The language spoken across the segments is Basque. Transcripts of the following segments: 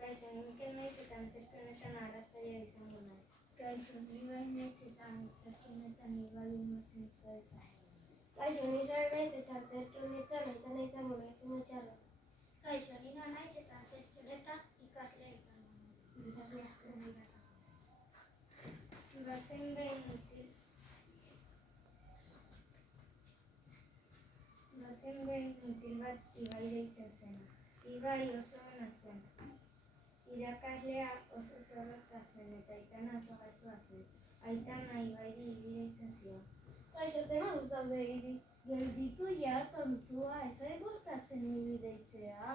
Kaixo, Mikel naiz eta antzerki honetan narratzailea izango naiz. Kaixo, ni bai naiz eta antzerki honetan Ibai emozioa izango naiz. Kaixo, ni Sara naiz eta antzerki honetan Aitana izango naiz, Txarra. Kaixo, ni Noa naiz eta antzerki honetan ikaslea izango naiz. Bazen behin mutil bat Ibai deitzen zena. Ibai oso ona zen. Irakaslea oso zorrotza zen eta Aitana oso gaiztoa zen. Aitana Ibairi Ibi deitzen zion. Kaixo, zer modu zaude Ibi? Gelditu ja, tontua, ez zait gustatzen Ibi deitzea.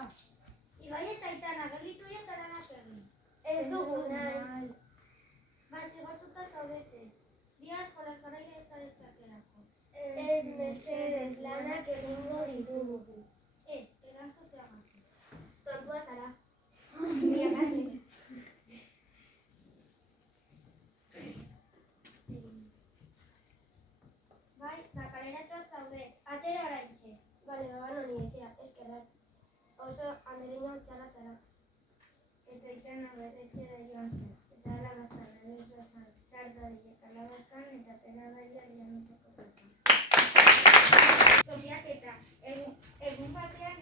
Ibai eta Aitana, gelditu ja eta lanak egin. Ez dugu nahi. Zigortuta zaudete. Bihar jolas garaia ez da dezatelako. Ez mesedez, lanak egingo ditugu. Ez, erantzuteagatik. Tontua zara. Irakasle. Bai, bakaleratuak zaude. Atera oraintxe. Bale, babano ni etxea, eskerrak. Oso andereña txarra zara. Eta Aitana bere etxera joan zen. Eta alabazan, erosoazan, zardariak alabazan eta peladariak januzako plazan. Kopiaketa. Egun batean,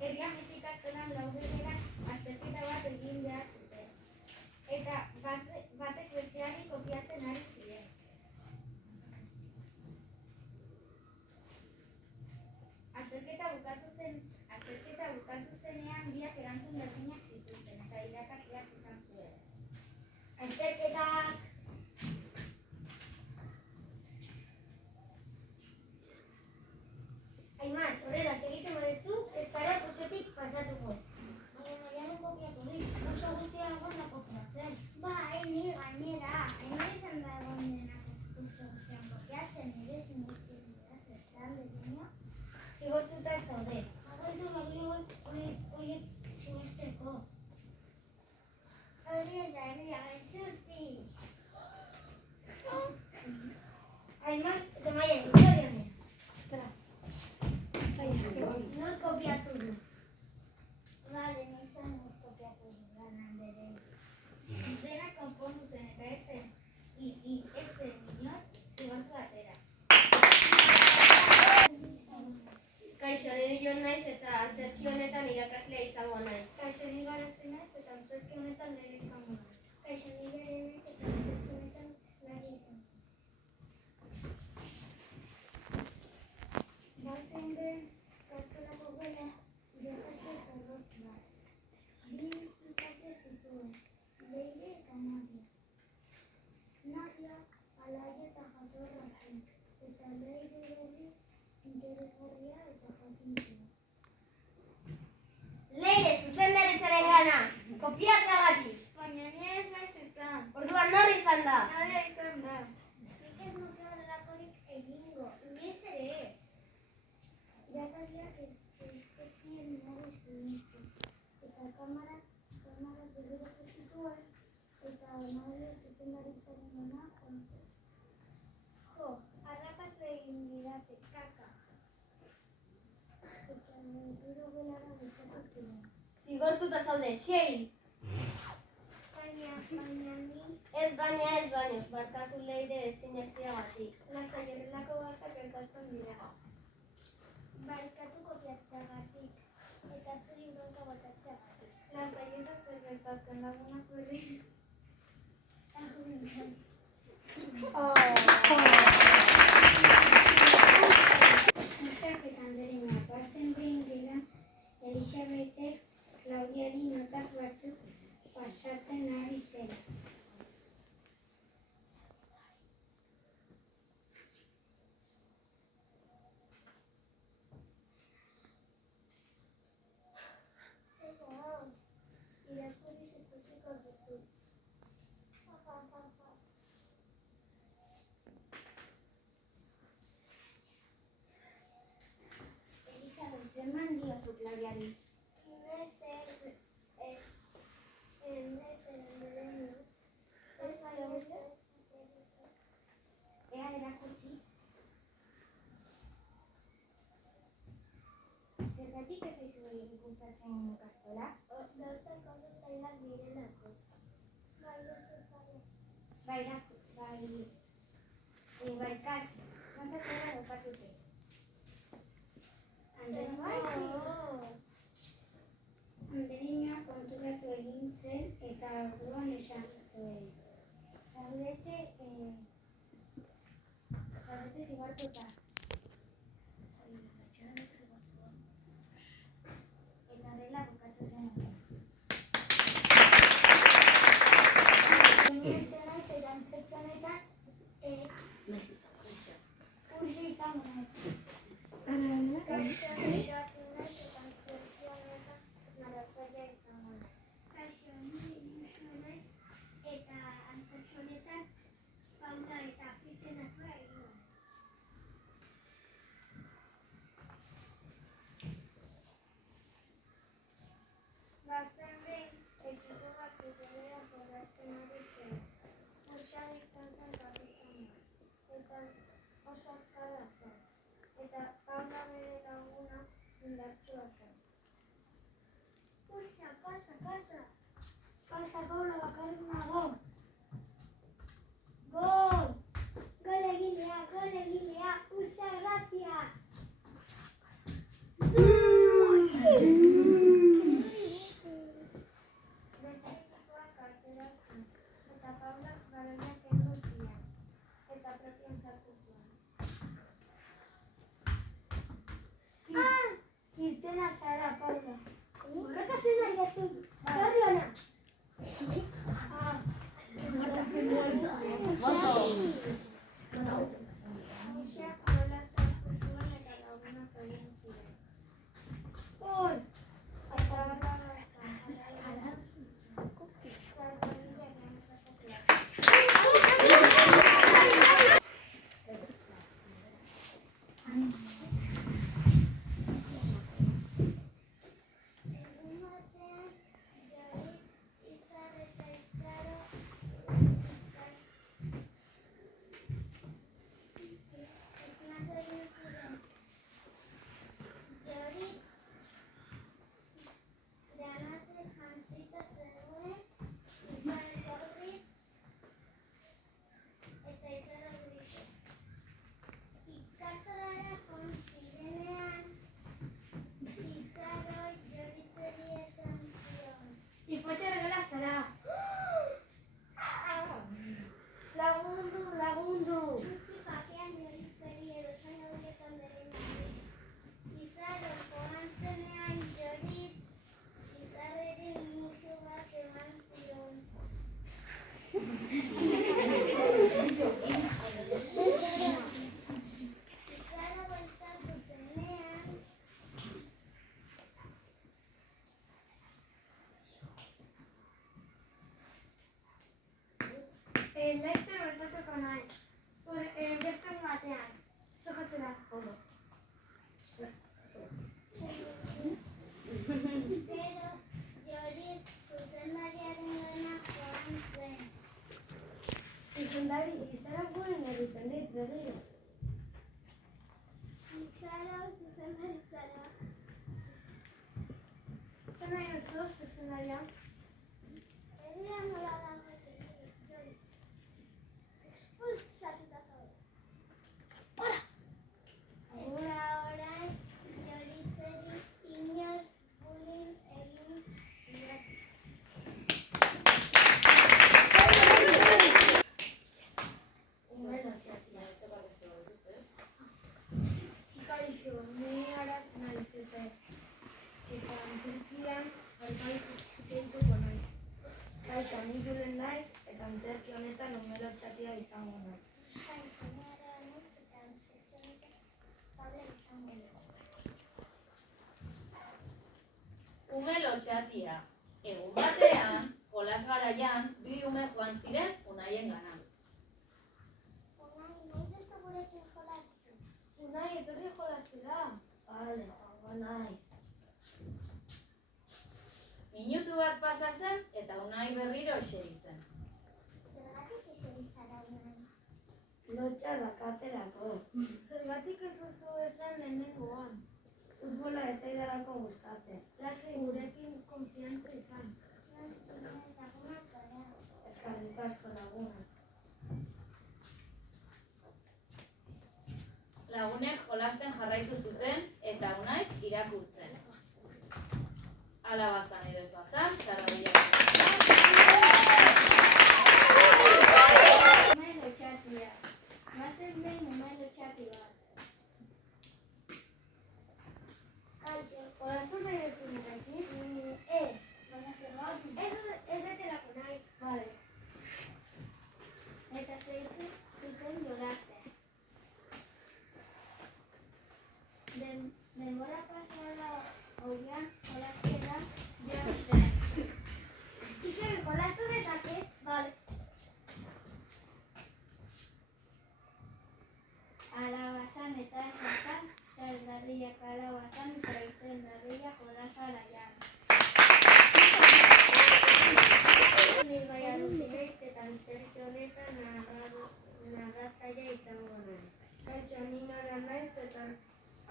herriametik askotan laudenean azterketa bat egin behar zuten. Eta batek besteari kopiatzen ari ziren. Azterketa bukatu zenean biak erantzun berdinak zituzten eta irakasleak izan zuen. Azterketak! Aimar, horrela, segitzen badezu, ez zara kutxotik pasatuko. Baina noiaren kopiatu dit, oso guztia egon da kopiatzen. Bai, ni gainera. Aimar izan da egon dena kutxo guztian kopiatzen, nire zinezkin dira zertan bedina. Zigortuta zaude. Agoizu gari horiek zigosteko. Hori ez da, herria, gaizurti. Aimar, eta maien, hori honera. Ostara. Nor kopiatu du. Bale, izan ez kopiatu dudan handere. Dena konpondu zen eta ezen inor zigortu atera. Kaixo, nire Jon naiz eta antzerki honetan irakaslea izango naiz. Kaixo, ni Garatzen naiz eta antzerki honetan nire izango naiz. Kaixo, ni Gare naiz eta antzerki honetan nire izango naiz. Bazen den kaskolako gela irakasle zorrotz bat. Bi ikasle zituen, Leire eta Nadia. Nadia alaia eta jatorra zen, eta Leire berriz interesgarria eta jakintsua. Leire, zuzendaritzaren gana, kopiatzeagatik. Baina ni ez naiz izan. Orduan nor izan da? Nadia izan da. Nik ez nuke horrelakorik egingo, inoiz ere ez. Irakasleak ez zekien nahi zinezko. Eta kamarak begiratu zituen, eta Nadia zuzendaritzaren gana joan zen. Jo, harrapatu egin didate, kaka. Eta gero gelara bukatu ziren. Zigortuta zaude, sei! Baina ni... Ez baina, barkatu Leire ezin eztiagatik. Lasai horrelako gauzak gertatzen dira. Barkatu kopiatzeagatik, eta zuri bronka botatzeagatik. Lasai ez gertatzen lagunak berri. Azterketan derena, bazen behin dira Elisabetek Klaudiari notak batzuk pasatzen ari zen. Irakurri ikusiko duzu. Elisabet, zer diozu Klaudiari? Ea erakutsi. Zergatik ez zaizu gustatzen kastola? gauzak oso zailak direlako. Bai, oso zailak. Baikasi. Quantas horas daukazute? Andereñoa konturatu egin zen eta orduan esan zuen. Zaudete zigortuta. Eta horrela bukatu zen. Nintzen naiz eta antzerki honetan urxe izango naiz. Kaixo naiz eta antzerki honetan naratzailea izango naiz. Kaixo, ni Iluso naiz eta antzerki honetan Paula eta afizionatua egingo naiz. Bazen behin ekipo bat bidea jolasten ari zen. Urxan izan zen kapitana eta oso azkarra zen. Eta Paula bere laguna indartsua zen. Urxa, pasa! Pasa, Paula, bakarrik nago. Gol! Gol egilea! Urxa, grazia! Beste ekipoak kartera zen, eta Paulak baloiak kendu zian, eta propian sartu zuen. Kirtena zara, Paula. Horrekasen nahi ez dut. Zorri hona. Muxak nola sartu zuen eta lagunak egin ziren. Gol! Eta garra lagundu! Utzi bakean joritzeri edozein horietan bere nahi. Izaro joan zenean joritz, izarreri musu bat eman zion. Izaro bueltatu zenean, Laster bertatuko naiz. Beste batean. Zokatzera. Pero joritz zuzendariaren gana joan zen. Zuzendari, izara guen egiten dit, berriro. Izaro zuzendaritzara. Zer nahi duzu, zuzendaria? Egia nola dago joritz. Expulsatuta zaude. Ora! Eta orain joritzeri inoiz bullying egin diote. Kaixo, ni arat naiz eta antzerkian harkaituko naiz. Kaixo, ni Julen naiz eta antzerki honetan Umelo txatia izango naiz. Kaixo, ni Aroa naiz eta antzerki honetan Paula izango naiz. Umelo txatia. Egun batean, jolas garaian, bi ume joan ziren Unaien gana. Unai, nahi duzu gurekin jolastu? Unai, etorri jolastera. Bale, joango naiz. Minutu bat pasa zen eta Unai berriro eseri zen. Zergatik eseri zara Unai? Lotxa dakatelako. Zergatik ez duzu esan lehenengoan? Futbola ez zaidalako gustatzen. Lasai gurekin konfiantza izan. Eskerrik asko laguna. Lagunek jolasten jarraitu zuten eta Unaik irakurtzen. Hala bazan edo ez bazan, txarra Umai lotxatia. Bazen behin umai lotxati bat. Kaixo, jolastu nahi duzu nirekin? Ez. Baina zergatik. Ez detelako nahi. Vale. Eta zeitu zuten jolaste. Denbora pasada horian jolastera joan zen. Iker, jolastu dezaket? Vale. Alabazan eta esan, zerdarriak alabazan, traiten darria jolasara jan. Ni bai aluzinaiz eta antzerki honetan narratzaile izango naiz. Kaixo, ni Nora naiz eta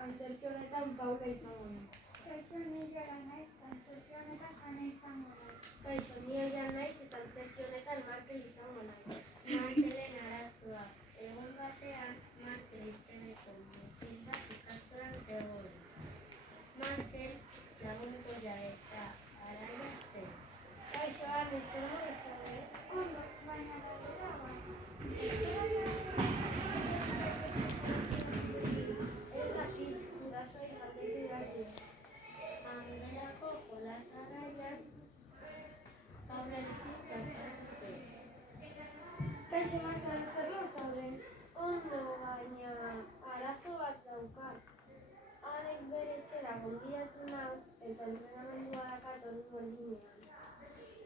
antzerki honetan Paula izango naiz. Kaixo, ni Jara naiz, antzerki honetan Ana izango naiz. Kaixo, ni Oian naiz eta antzerki honetan Markel izango naiz. Markelen arazoa. Egun batean Markel izeneko mutil bat ikastolan zegoen. Markel lagunkoia eta araia zen. Kaixo, Ana, zer modu zaude? Ondo, baina galdera bat. Ez hasi, gurasoei galdetu behar dut. Handelako jolasaraian Paularekin gertatu zen. Kaixo, Marta, zer modu zaude? Ondo, baina arazo bat daukat. Hanek bere etxera gonbidatu nau eta entrenamendua dakat ordu erdinean.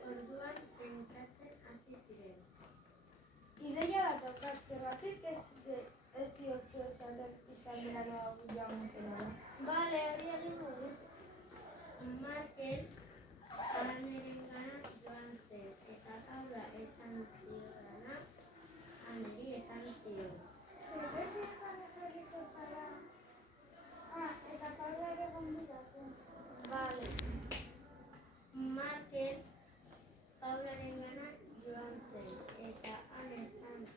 Orduan pentsatzen hasi ziren. Ideia bat daukat, zergatik ez diozu izan dela joan zela. Bale, hori egingo dut. Markel Anerengana joan zen eta Paula esan ziodana Aneri esan zion. Zergatik jarriko zara? Eta Paula ere gonbidatu. Bale. Markel Paularengana joan zen eta han esan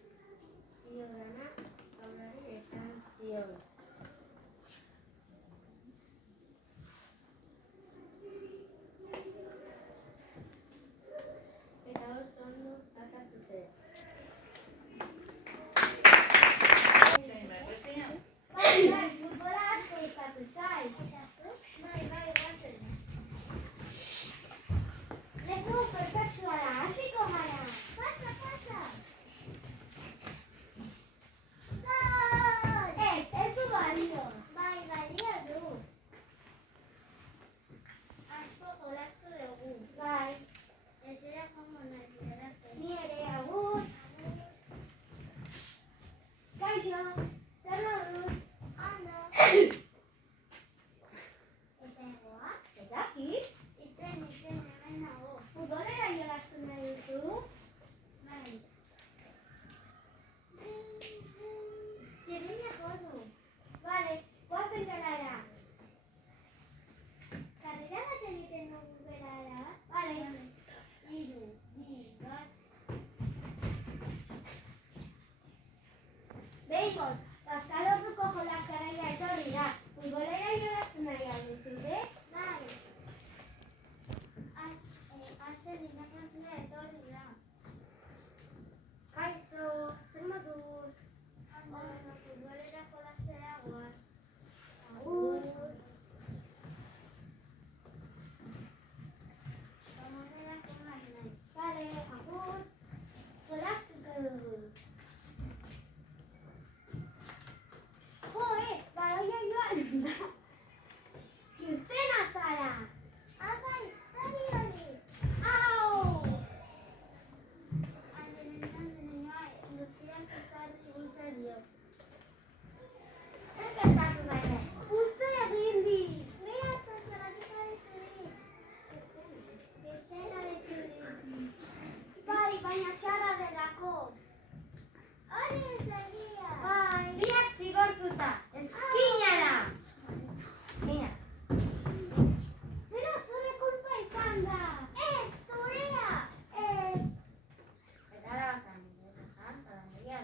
ziodana Paulari esan zion. Eta oso ondo pasatu zen. Bai, futbola asko gustatu zait. Bai, bazen. Leku perfektua da, hasiko gara. Pasa. Ez du balio. Bai, balio du. Asko jolastu dugu. Bai, Ez dira joango nahi geratzen. ni ere agur. Kaixo, zer moduz? Ondo. Eta egoa? Ez dakit. Iten hemen nago. Futbolera jolastu nahi duzu? Bai. Txirrina jodu. Bale, goazen gelara. Karrera bat egiten dugu gelara. Bale. 3, 2, 1. Behingoz, Pascal orduko jolasgaraia etorri da. Futbolera jolastu nahi alduzute? Bai. Azen irakaslea etorri da. Kaixo, zer moduz? Ondo, futbolera jolastera goaz. Agur. Tomorrera joan nahi. Bale, agur. Jolastuko dugu. da! Ez, zurea! Ez! Eta da bazan, zalandegia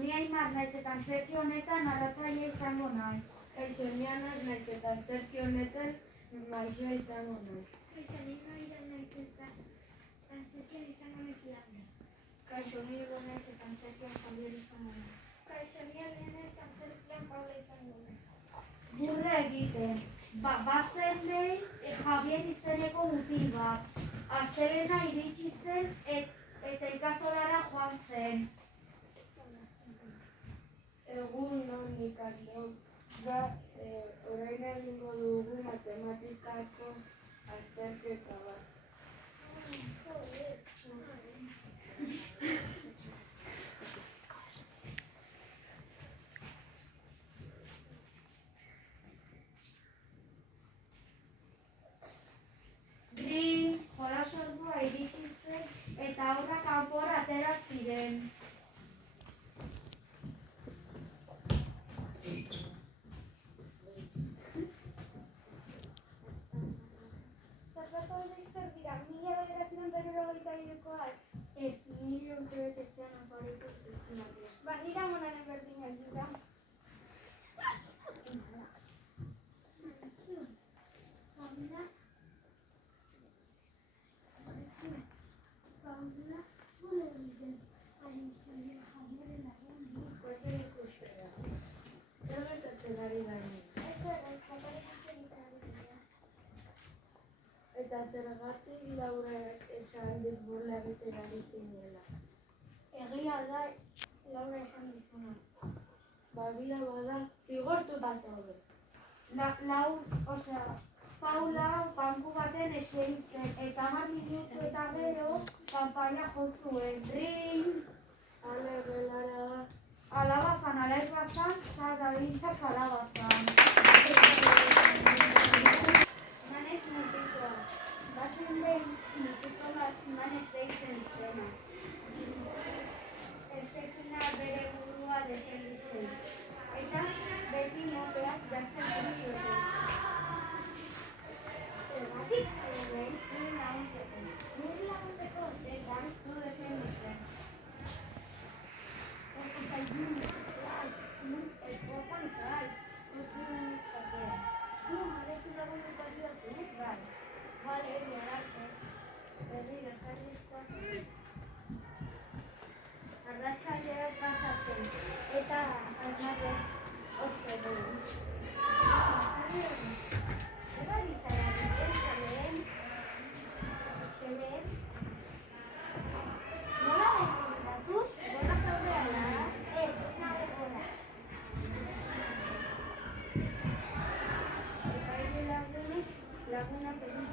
Ni Aimar naiz eta antzerki honetan narratzaile izango naiz. Kaixo, ni Ana naiz eta antzerki honetan maixoa izango naiz. Kaixo, ni Maira naiz eta antzerkian izango naiz lagun. Kaixo, ni Ibo naiz eta antzerkian Javier izango naiz. Kaixo, ni Adriana naiz eta antzerkian Paula izango naiz. Burra egiten. Bazen behin Javier izeneko mutil bat. Astelena iritsi zen eta ikastolara joan zen. Egun non ikasleok, orain egingo dugu matematikako azterketa bat. Ring, jolasordua iritsi zen eta aurrak kanpora atera ziren. Zapato horiek zer dira, 1983koak? Ez, nire urtebetetzean oparitu zizkinak. Dira monaren berdinak dira. Paula, nola egiten? Javieren lagun du. Koezer ikustea. Zer gertatzen ari da ni? Ez Eta zergatik Laura esan dit burla egiten ari zinela. Egia da, Laura esan dizuna. Babila bada, zigortuta zaude. Paula banku baten eseri zen eta 10 minutu eta gero kanpaina jo zuen. Ring! Ale gelara da. Alabazan, ala ez bazan, sara dintzak alabazan. Manez mutikoa. Bazen behin mutiko bat manez deitzen izena. Ez zekina bere burua defenditzen. Eta beti moteak jartzen zituen. Zergatik zauden zure laguntzeko. Nire laguntzeko zetan zu defenditzen. Eta zaitun, ekotan zai, utzun zatea. Du, marezu lagunduko diozu, bai. Bale, biararte. Berriro, jarrizkoak. Arratzaileak pasatzen, eta armarrez oste dugu. Zer ari zara duten, zaleen? Xeleen? Nola egin dazu? Gora zaude ala? Ez nago gora. Epaile lagunek lagunak egin